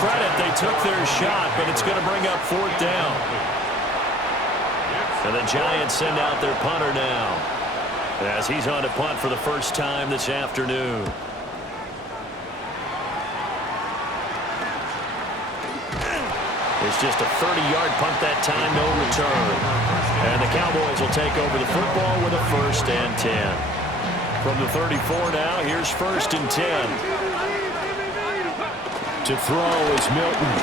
credit. They took their shot, but it's going to bring up fourth down. And the Giants send out their punter now, as he's on to punt for the first time this afternoon. It's just a 30-yard punt that time, no return. And the Cowboys will take over the football with a 1st and 10. From the 34 now, here's 1st and 10. To throw is Milton.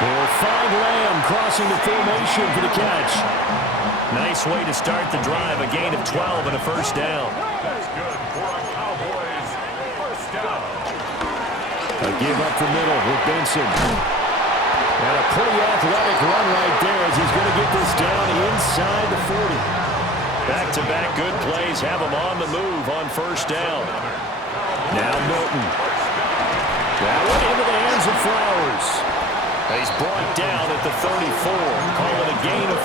They'll find Lamb crossing the formation for the catch. Nice way to start the drive, a gain of 12 and a 1st down. That's good for a Cowboys 1st down. A give up the middle with Benson. And a pretty athletic run right there as he's going to get this down inside the 40. Back-to-back good plays have him on the move on 1st down. Now Milton. That one into the hands of Flowers. He's brought down at the 34. Call it a gain of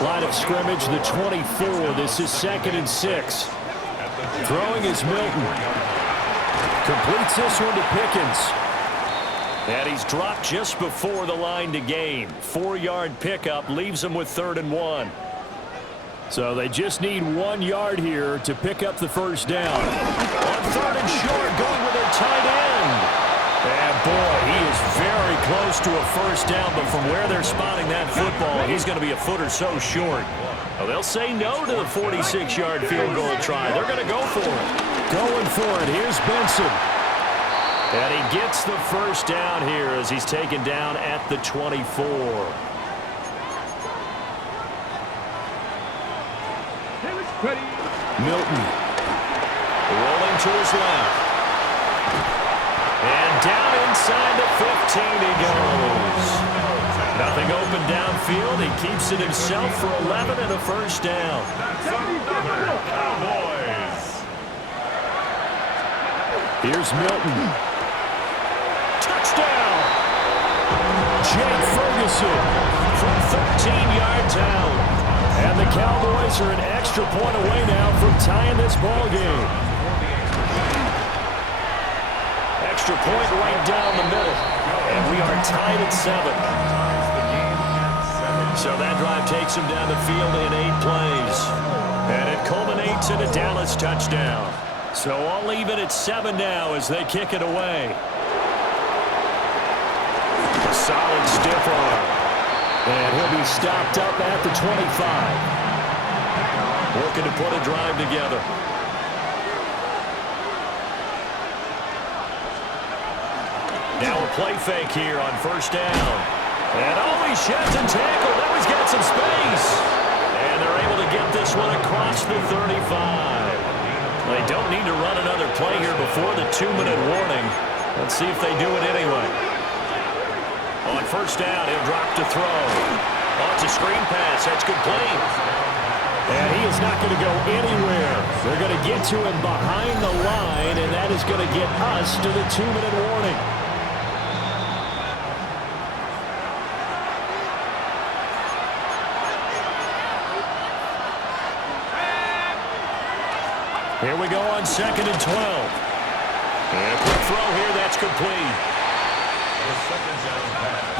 4. Line of scrimmage, the 24. This is 2nd and 6. Throwing is Milton. Completes this one to Pickens. And he's dropped just before the line to gain. 4-yard pickup leaves him with 3rd and 1. So they just need 1 yard here to pick up the 1st down. On 3rd and short, going with their tight end. And boy, he is very close to a 1st down, but from where they're spotting that football, he's going to be a foot or so short. Well, they'll say no to the 46-yard field goal try. They're going to go for it. Going for it. Here's Benson. And he gets the 1st down here as he's taken down at the 24. Milton. Rolling to his left. And down inside the 15 he goes. Nothing open downfield. He keeps it himself for 11 and a 1st down. Cowboys. Here's Milton. Touchdown! Jake Ferguson from 13 yards out. And the Cowboys are an extra point away now from tying this ball game. Extra point right down the middle. And we are tied at 7. So that drive takes him down the field in 8 plays. And it culminates in a Dallas touchdown. So all even at 7 now as they kick it away. A solid stiff arm. And he'll be stopped up at the 25. Looking to put a drive together. Now a play fake here on 1st down. And he sheds and tackle. Now he's got some space. And they're able to get this one across the 35. They don't need to run another play here before the 2-minute warning. Let's see if they do it anyway. On 1st down, he'll drop to throw. Launch a screen pass. That's complete. And he is not going to go anywhere. They're going to get to him behind the line, and that is going to get us to the 2-minute warning. Here we go on 2nd and 12. And a quick throw here. That's complete.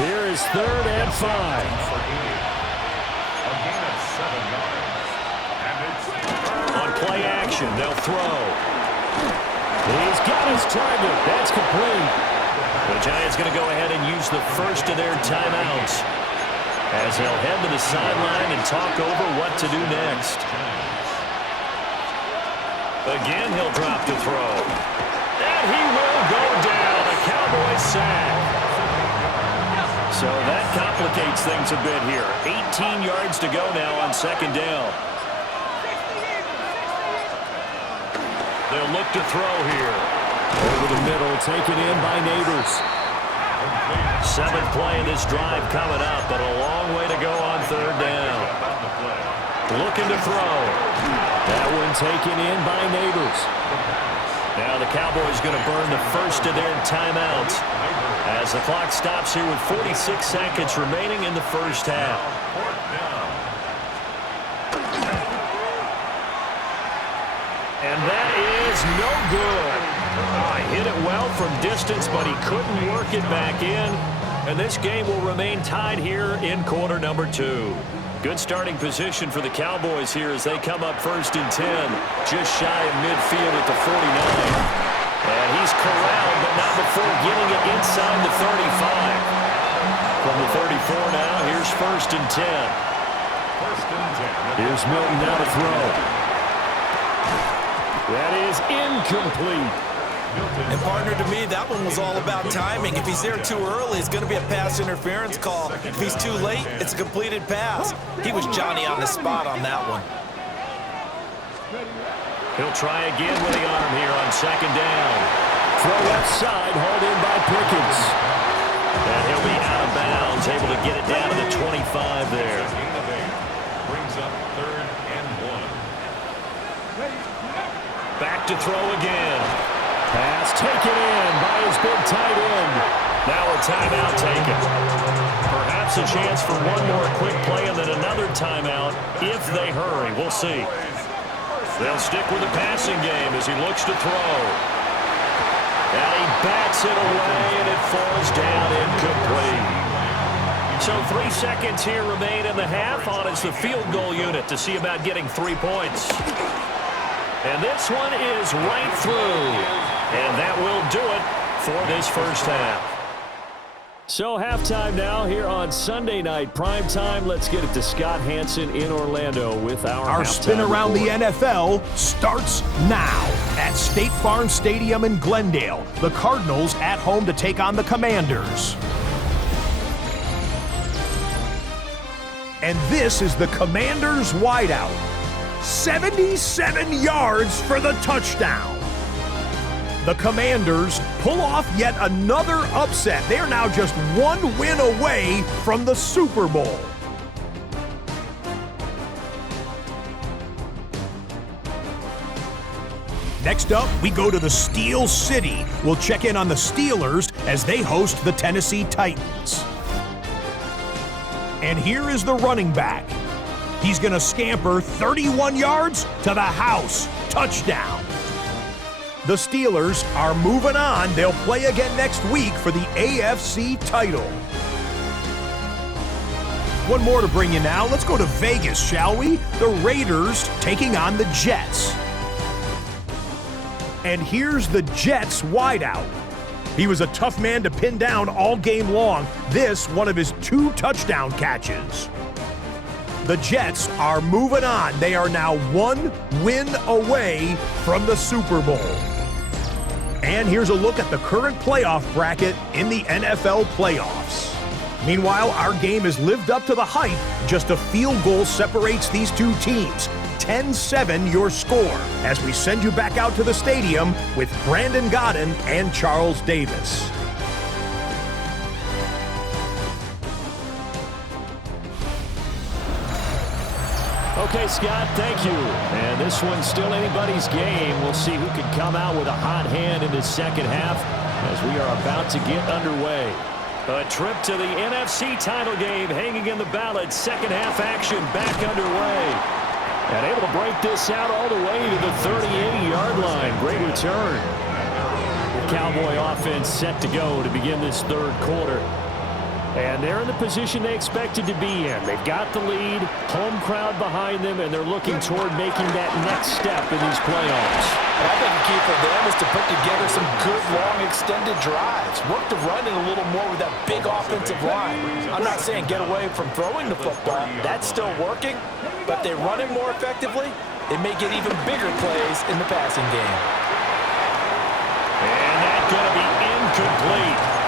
Here is 3rd and 5. On play action, they'll throw. He's got his target. That's complete. The Giants going to go ahead and use the first of their timeouts as they'll head to the sideline and talk over what to do next. Again, he'll drop to throw. And he will go down. A Cowboys sack. So that complicates things a bit here. 18 yards to go now on 2nd down. They'll look to throw here. Over the middle, taken in by Neighbors. 7th play in this drive coming up, but a long way to go on 3rd down. Looking to throw. That one taken in by Neighbors. Now the Cowboys going to burn the first of their timeouts as the clock stops here with 46 seconds remaining in the 1st half. And that is no good. Hit it well from distance, but he couldn't work it back in. And this game will remain tied here in quarter number 2. Good starting position for the Cowboys here as they come up 1st and 10, just shy of midfield at the 49. And he's corralled, but not before getting it inside the 35. From the 34 now, here's 1st and 10. Here's Milton now to throw. That is incomplete. And partner, to me, that one was all about timing. If he's there too early, it's going to be a pass interference call. If he's too late, it's a completed pass. He was Johnny on the spot on that one. He'll try again with the arm here on 2nd down. Throw left side, hauled in by Pickens. And he'll be out of bounds, able to get it down to the 25 there. Brings up 3rd and 1. Back to throw again. Pass taken in by his big tight end. Now a timeout taken. Perhaps a chance for one more quick play and then another timeout if they hurry. We'll see. They'll stick with the passing game as he looks to throw. And he bats it away and it falls down incomplete. So 3 seconds here remain in the half on as the field goal unit to see about getting 3 points. And this one is right through. And that will do it for this first half. So halftime now here on Sunday night prime time. Let's get it to Scott Hanson in Orlando with our spin around report. The NFL starts now at State Farm Stadium in Glendale. The Cardinals at home to take on the Commanders. And this is the Commanders wideout. 77 yards for the touchdown. The Commanders pull off yet another upset. They are now just 1 win away from the Super Bowl. Next up, we go to the Steel City. We'll check in on the Steelers as they host the Tennessee Titans. And here is the running back. He's going to scamper 31 yards to the house. Touchdown. The Steelers are moving on. They'll play again next week for the AFC title. One more to bring you now. Let's go to Vegas, shall we? The Raiders taking on the Jets. And here's the Jets wideout. He was a tough man to pin down all game long. This, one of his 2 touchdown catches. The Jets are moving on. They are now 1 win away from the Super Bowl. And here's a look at the current playoff bracket in the NFL playoffs. Meanwhile, our game has lived up to the hype. Just a field goal separates these 2 teams. 10-7 your score as we send you back out to the stadium with Brandon Godden and Charles Davis. Okay, Scott, thank you. And this one's still anybody's game. We'll see who can come out with a hot hand in this second half as we are about to get underway. A trip to the NFC title game hanging in the balance. Second half action back underway. And able to break this out all the way to the 38-yard line. Great return. The Cowboy offense set to go to begin this third quarter. And they're in the position they expected to be in. They've got the lead, home crowd behind them, and they're looking toward making that next step in these playoffs. I think the key for them is to put together some good, long, extended drives. Work the run in a little more with that big offensive line. I'm not saying get away from throwing the football. That's still working. But if they run it more effectively, they may get even bigger plays in the passing game. And that's going to be incomplete.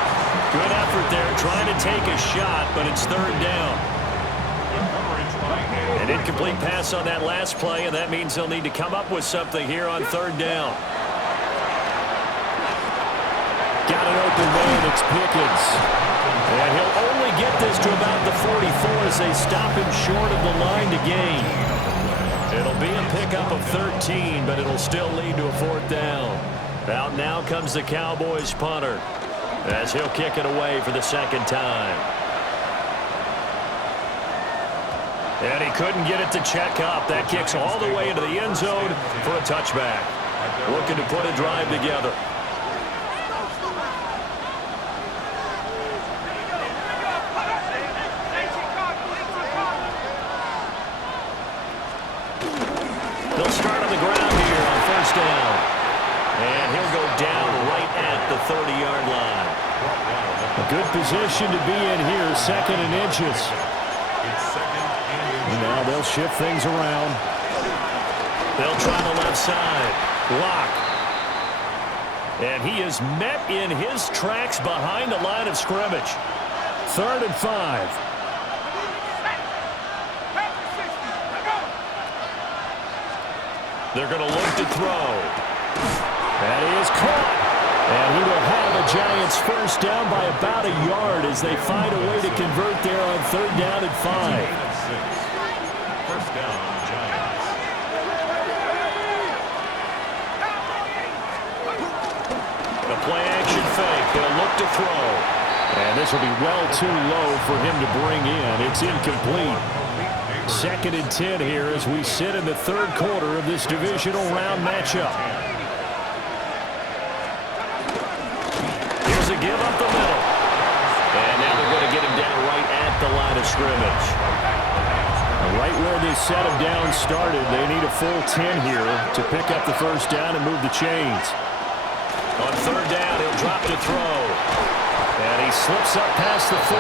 Good effort there, trying to take a shot, but it's third down. An incomplete pass on that last play, and that means they'll need to come up with something here on third down. Got an open man, it's Pickens. And he'll only get this to about the 44 as they stop him short of the line to gain. It'll be a pickup of 13, but it'll still lead to a fourth down. Out now comes the Cowboys punter, as he'll kick it away for the second time. And he couldn't get it to check up. That kicks all the way into the end zone for a touchback. Looking to put a drive together. good position to be in here, 2nd and inches. It's 2nd and inches. Now they'll shift things around. They'll try the left side. Lock. And he is met in his tracks behind the line of scrimmage. 3rd and 5. They're going to look to throw. That is caught. And he will have a Giants first down by about a yard as they find a way to convert there on 3rd down and 5. First down, Giants. The play action fake. They'll look to throw. And this will be well too low for him to bring in. It's incomplete. 2nd and 10 here as we sit in the 3rd quarter of this divisional round matchup. Here's a give up the middle. And now they're going to get him down right at the line of scrimmage. Right where this set of downs started, they need a full 10 here to pick up the first down and move the chains. On 3rd down, he'll drop to throw. And he slips up past the 45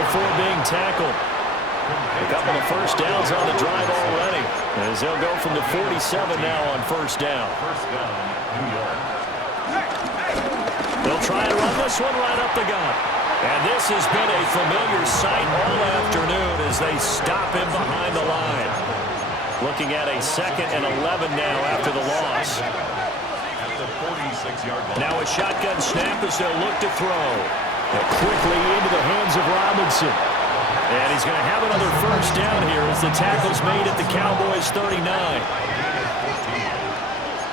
before being tackled. A couple of first downs on the drive already, as they'll go from the 47 now on first down. First down, New York. They'll try to run this one right up the gut. And this has been a familiar sight all afternoon as they stop him behind the line. Looking at a 2nd and 11 now after the loss. At the 46-yard line. Now a shotgun snap as they'll look to throw. Quickly into the hands of Robinson. And he's going to have another first down here as the tackle's made at the Cowboys' 39.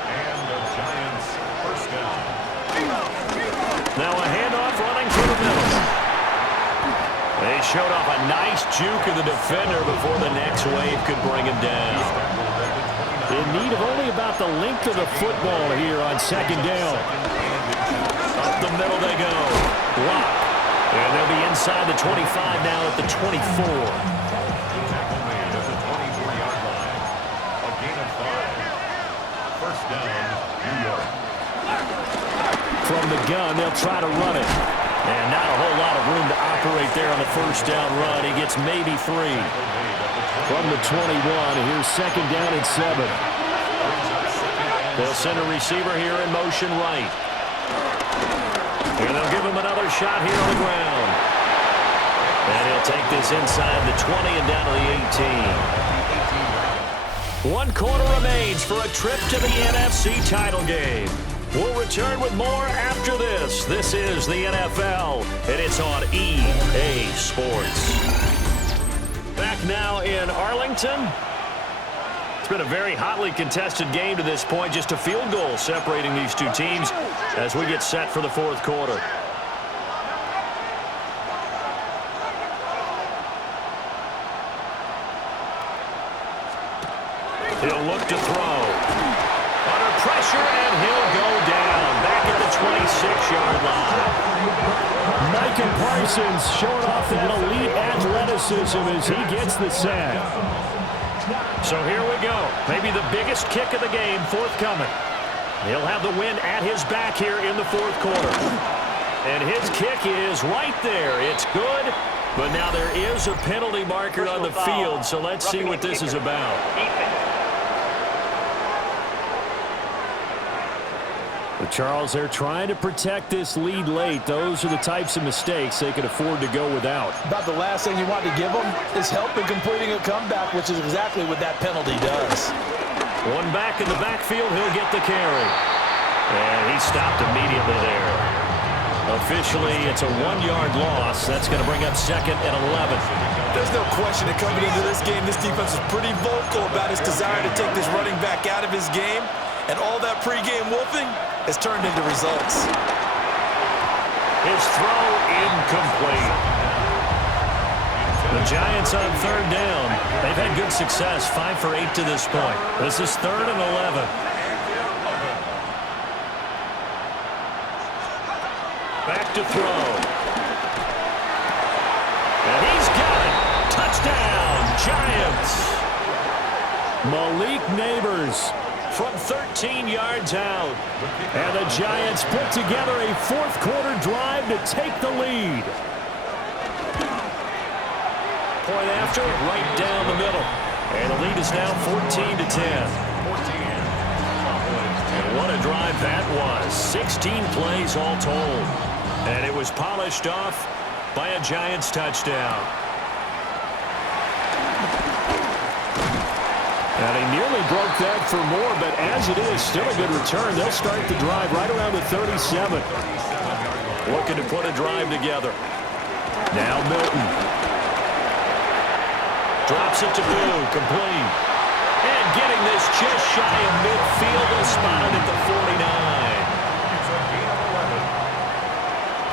And the Giants first down. Now a handoff running through the middle. They showed off a nice juke of the defender before the next wave could bring him down. In need of only about the length of the football here on 2nd down. Up the middle they go. Block. And they'll be inside the 25 now at the 24. Tackle made at the 24-yard line. A gain of 5. First down, New York. From the gun, they'll try to run it. And not a whole lot of room to operate there on the first down run. He gets maybe 3. From the 21, here's 2nd down and 7. They'll send a receiver here in motion right. And they'll give him another shot here on the ground. And he'll take this inside the 20 and down to the 18. 1 quarter remains for a trip to the NFC title game. We'll return with more after this. This is the NFL, and it's on EA Sports. Back now in Arlington. It's been a very hotly contested game to this point. Just a field goal separating these two teams as we get set for the 4th quarter. He'll look to throw. Under pressure, and he'll go down. Back at the 26-yard line. Micah Parsons showing off that elite athleticism as he gets the sack. So here we go. Maybe the biggest kick of the game forthcoming. He'll have the win at his back here in the 4th quarter. And his kick is right there. It's good, but now there is a penalty marker on the field, so let's see what this is about. But Charles, they're trying to protect this lead late. Those are the types of mistakes they can afford to go without. About the last thing you want to give them is help in completing a comeback, which is exactly what that penalty does. One back in the backfield, he'll get the carry. And he stopped immediately there. Officially, it's a 1-yard loss. That's going to bring up 2nd and 11. There's no question that coming into this game, this defense is pretty vocal about its desire to take this running back out of his game. And all that pregame wolfing has turned into results. His throw incomplete. The Giants on 3rd down. They've had good success, 5 for 8 to this point. This is 3rd and 11. Back to throw. And he's got it. Touchdown, Giants. Malik Neighbors from 13 yards out. And the Giants put together a fourth-quarter drive to take the lead. Point after, right down the middle. And the lead is now 14-10. And what a drive that was. 16 plays all told. And it was polished off by a Giants touchdown. And he nearly broke that for more, but as it is, still a good return. They'll start the drive right around the 37. Looking to put a drive together. Now Milton. Drops it to Boo, complete. And getting this just shy of midfield, is spotted at the 49. It's a gain of 11.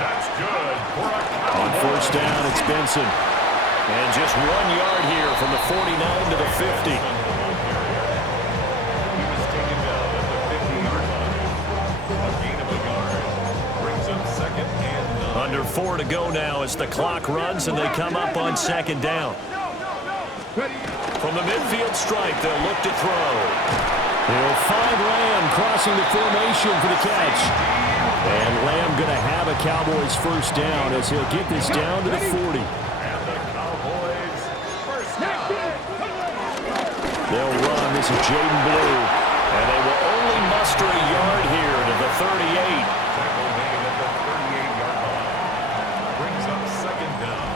That's good for a Cowboys. On first down, it's Benson. And just 1 yard here from the 49 to the 50. Under 4 to go now as the clock runs and they come up on second down. From the midfield strike, they'll look to throw. They'll find Lamb crossing the formation for the catch. And Lamb going to have a Cowboys first down as he'll get this down to the 40. And the Cowboys first down. They'll run. This is Jaden Blue. And they will only muster a yard here to the 38. Tackle made at the 38-yard line. Brings up second down.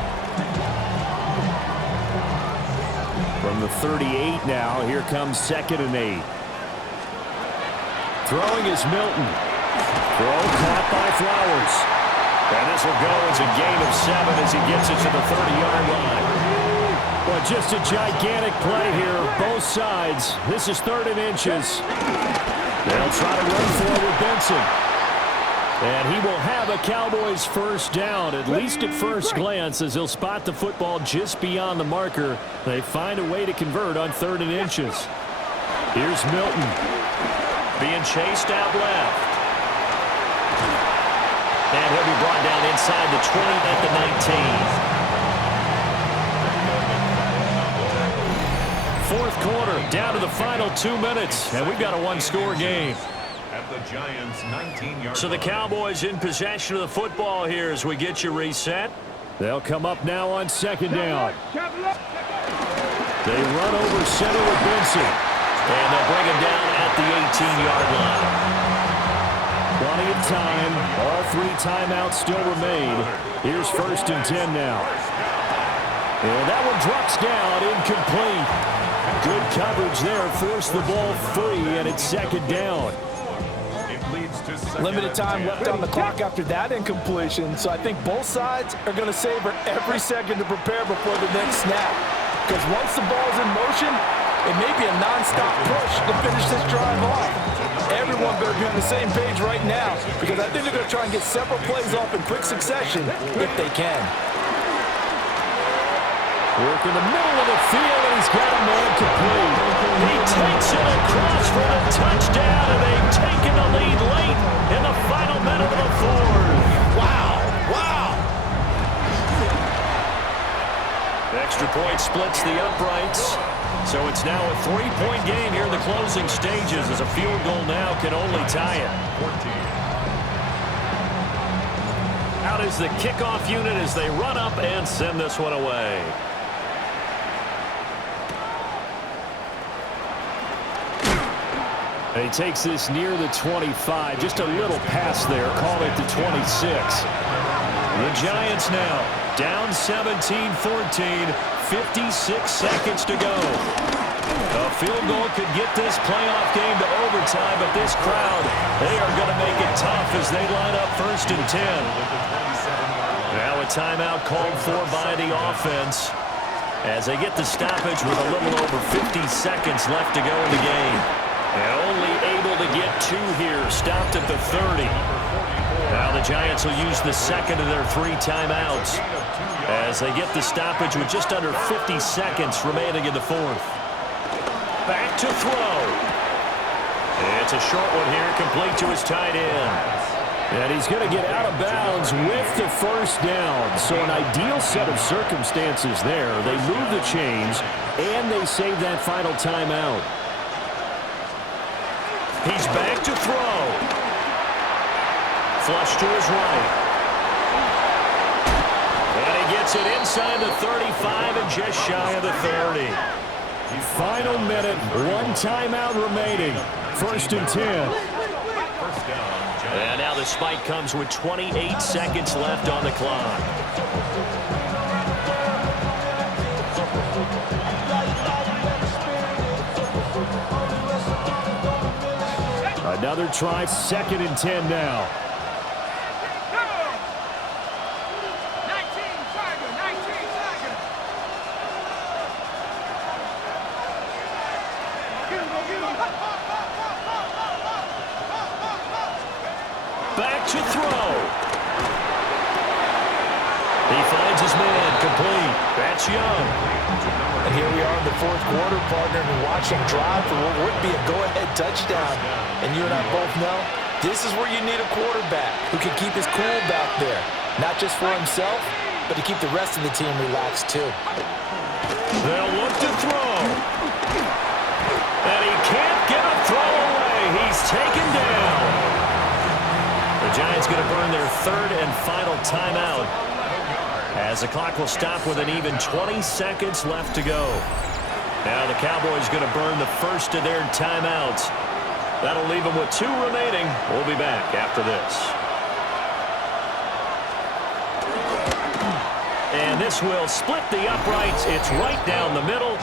From the 38 now, here comes 2nd and 8. Throwing is Milton. Throw caught by Flowers. And this will go as a gain of 7 as he gets it to the 30-yard line. Well, just a gigantic play here, both sides. This is 3rd and inches. They'll try to run forward Benson. And he will have a Cowboys first down, at least at first glance, as he'll spot the football just beyond the marker. They find a way to convert on 3rd and inches. Here's Milton. Being chased out left. And he'll be brought down inside the 20 at the 19. Fourth quarter, down to the final 2 minutes, and we've got a one-score game. At the Giants' 19-yard So the Cowboys in possession of the football here as we get you reset. They'll come up now on second down. They run over center with Benson. And they'll bring him down at the 18-yard line. Plenty of time. All 3 timeouts still remain. Here's 1st and 10 now. And that one drops down, incomplete. Good coverage there, forced the ball free, and it's 2nd down. Limited time left on the clock after that incompletion, so I think both sides are going to savor every second to prepare before the next snap. Because once the ball's in motion, it may be a non-stop push to finish this drive off. Everyone better be on the same page right now, because I think they're going to try and get several plays off in quick succession if they can. Work in the middle of the field, and he's got a man complete. He takes it across for a touchdown, and they've taken the lead late in the final minute of the 4th. Wow, wow. The extra point splits the uprights. So it's now a 3-point game here in the closing stages as a field goal now can only tie it. 14. Out is the kickoff unit as they run up and send this one away. And he takes this near the 25. Just a little pass there. Call it the 26. The Giants now down 17-14. 56 seconds to go. A field goal could get this playoff game to overtime, but this crowd, they are going to make it tough as they line up 1st and 10. Now a timeout called for by the offense as they get the stoppage with a little over 50 seconds left to go in the game. And only able to get 2 here, stopped at the 30. Now the Giants will use the second of their 3 timeouts as they get the stoppage with just under 50 seconds remaining in the 4th. Back to throw. It's a short one here, complete to his tight end. And he's going to get out of bounds with the first down. So an ideal set of circumstances there. They move the chains, and they save that final timeout. He's back to throw. Flush to his right. And he gets it inside the 35 and just shy of the 30. Final minute, one timeout remaining. 1st and 10. And now the spike comes with 28 seconds left on the clock. Another try, 2nd and 10 now. Back to throw. He finds his man, complete. That's Young. And here we are in the 4th quarter, partner, and watch him drive for what would be a go-ahead touchdown. And you and I both know this is where you need a quarterback who can keep his cool back there. Not just for himself, but to keep the rest of the team relaxed too. They'll look to throw. And he can't get a throw away. He's taken down. The Giants going to burn their 3rd and final timeout as the clock will stop with an even 20 seconds left to go. Now the Cowboys going to burn the first of their timeouts. That'll leave them with 2 remaining. We'll be back after this. And this will split the uprights. It's right down the middle.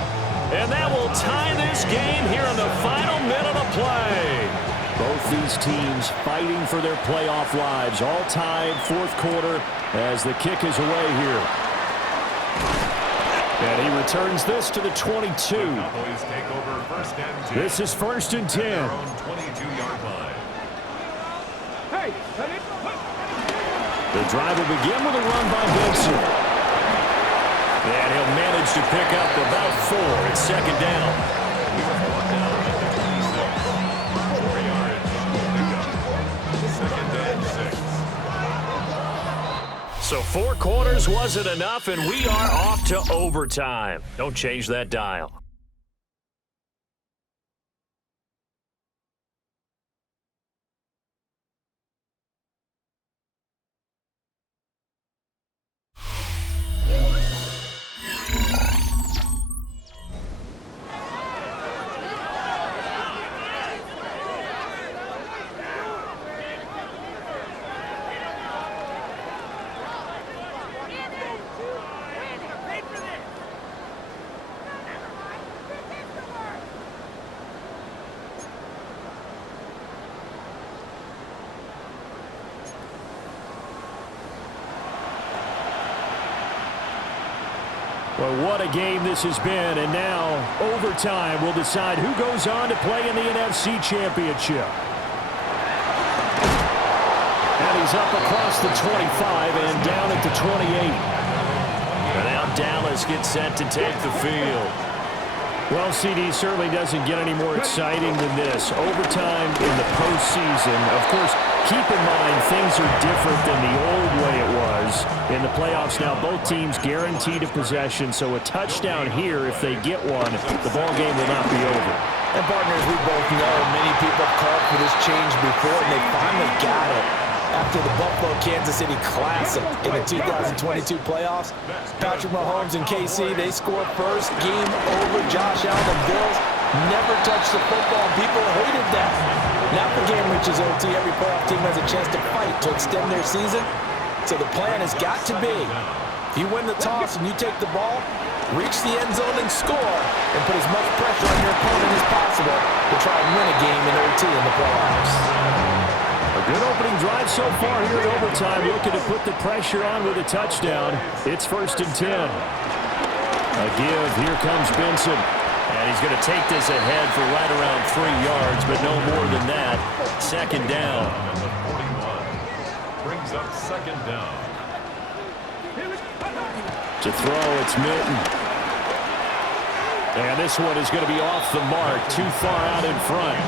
And that will tie this game here in the final minute of play. Both these teams fighting for their playoff lives. All tied, 4th quarter as the kick is away here. And he returns this to the 22. This is 1st and 10. The drive will begin with a run by Benson. And he'll manage to pick up about 4. It's 2nd down. So 4 quarters wasn't enough, and we are off to overtime. Don't change that dial. Well, what a game this has been, and now overtime will decide who goes on to play in the NFC Championship. And he's up across the 25 and down at the 28. And now Dallas gets set to take the field. Well, CD, certainly doesn't get any more exciting than this. Overtime in the postseason. Of course, keep in mind things are different than the old way it was. In the playoffs now, both teams guaranteed a possession, so a touchdown here, if they get one, the ball game will not be over. And partners, we both know many people have called for this change before, and they finally got it. After the Buffalo-Kansas City Classic in the 2022 playoffs, Patrick Mahomes and KC, they scored first. Game over. Josh Allen and Bills never touched the football. People hated that. Now the game reaches OT. Every playoff team has a chance to fight to extend their season. So the plan has got to be, if you win the toss and you take the ball, reach the end zone and score, and put as much pressure on your opponent as possible to try and win a game in OT in the playoffs. A good opening drive so far here in overtime, looking to put the pressure on with a touchdown. It's 1st and 10. A give, here comes Benson. And he's going to take this ahead for right around 3 yards, but no more than that. 2nd down. Brings up 2nd down. To throw, it's Milton. And this one is going to be off the mark, too far out in front.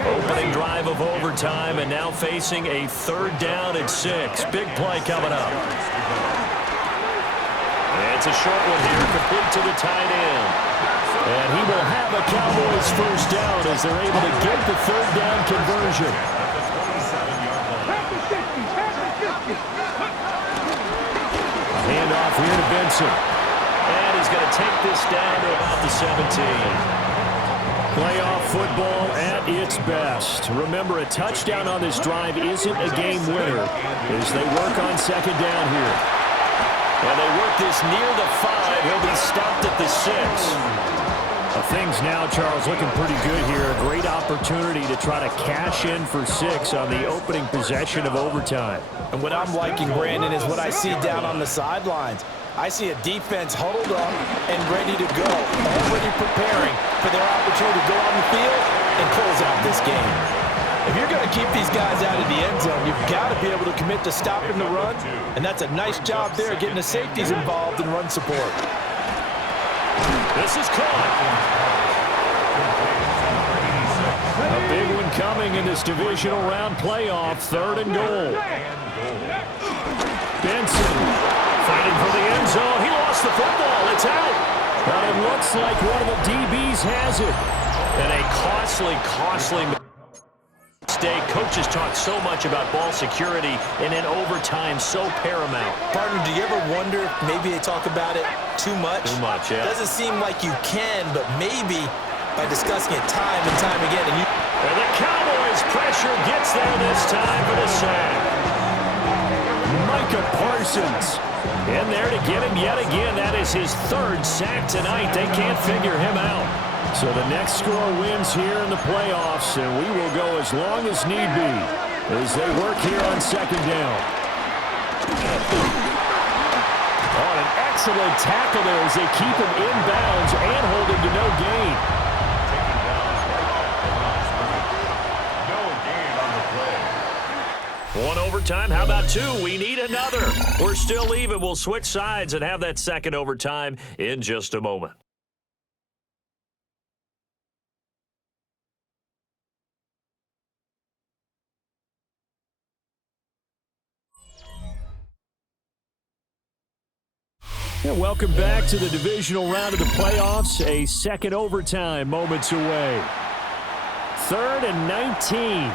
Opening drive of overtime, and now facing a 3rd down and 6. Big play coming up. And it's a short one here, complete to the tight end. And he will have a Cowboys first down as they're able to get the third down conversion. A handoff here to Benson. And he's going to take this down to about the 17. Playoff football at its best. Remember, a touchdown on this drive isn't a game winner as they work on second down here. And they work this near the 5. He'll be stopped at the 6. Things now, Charles, looking pretty good here. A great opportunity to try to cash in for 6 on the opening possession of overtime. And what I'm liking, Brandon, is what I see down on the sidelines. I see a defense huddled up and ready to go, already preparing for their opportunity to go on the field and close out this game. If you're going to keep these guys out of the end zone, you've got to be able to commit to stopping the run, and that's a nice job there getting the safeties involved in run support. This is caught. A big one coming in this divisional round playoff, 3rd and goal. Benson fighting for the end zone. He lost the football. It's out. But it looks like one of the DBs has it. And a costly mistake. Coaches talk so much about ball security, and in overtime, so paramount. Partner, do you ever wonder if maybe they talk about it too much? Too much, yeah. Doesn't seem like you can, but maybe by discussing it time and time again. And the Cowboys' pressure gets there this time for the sack. Micah Parsons in there to get him yet again. That is his 3rd sack tonight. They can't figure him out. So the next score wins here in the playoffs, and we will go as long as need be as they work here on second down. Oh, an excellent tackle there as they keep him inbounds and hold him to no gain. One overtime, how about 2? We need another. We're still even. We'll switch sides and have that second overtime in just a moment. And welcome back to the divisional round of the playoffs. A second overtime moments away. 3rd and 19.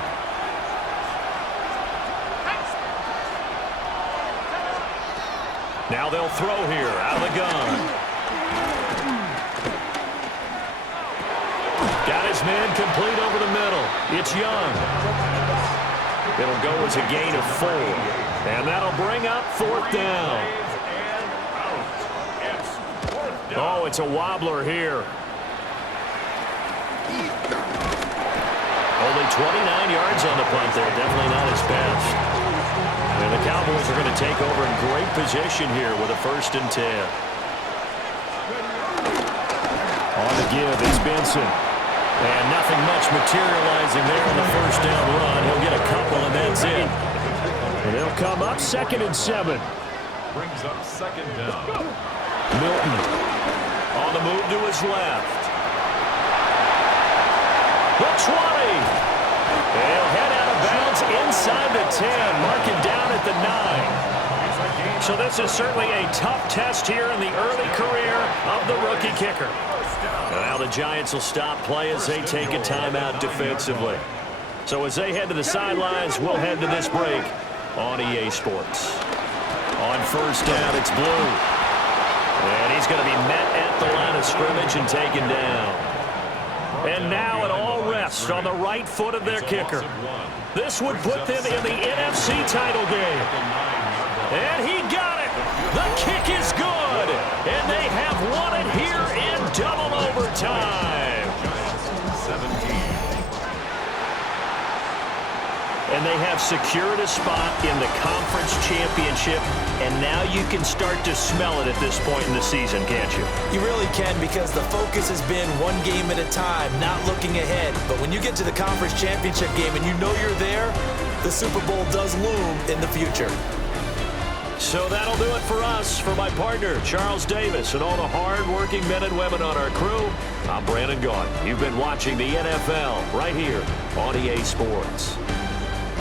Now they'll throw here out of the gun. Got his man complete over the middle. It's Young. It'll go as a gain of 4. And that'll bring up 4th down. Oh, it's a wobbler here. Only 29 yards on the punt there. Definitely not his best. And the Cowboys are going to take over in great position here with a 1st and 10. On the give is Benson. And nothing much materializing there on the 1st down run. He'll get a couple, and that's it. And they'll come up 2nd and 7. Brings up 2nd down. Milton on the move to his left. The 20. They'll head out of bounds inside the 10. Mark it down at the 9. So this is certainly a tough test here in the early career of the rookie kicker. Now the Giants will stop play as they take a timeout defensively. So as they head to the sidelines, we'll head to this break on EA Sports. On 1st down, it's Blue. And he's going to be met at the line of scrimmage and taken down. And now it all rests on the right foot of their kicker. This would put them in the NFC title game. And he got it. The kick is good. And they have won it here in double overtime. 17. And they have secured a spot in the conference championship, and now you can start to smell it at this point in the season, can't you? You really can, because the focus has been one game at a time, not looking ahead. But when you get to the conference championship game and you know you're there, the Super Bowl does loom in the future. So that'll do it for us. For my partner, Charles Davis, and all the hard-working men and women on our crew, I'm Brandon Gaudin. You've been watching the NFL right here on EA Sports.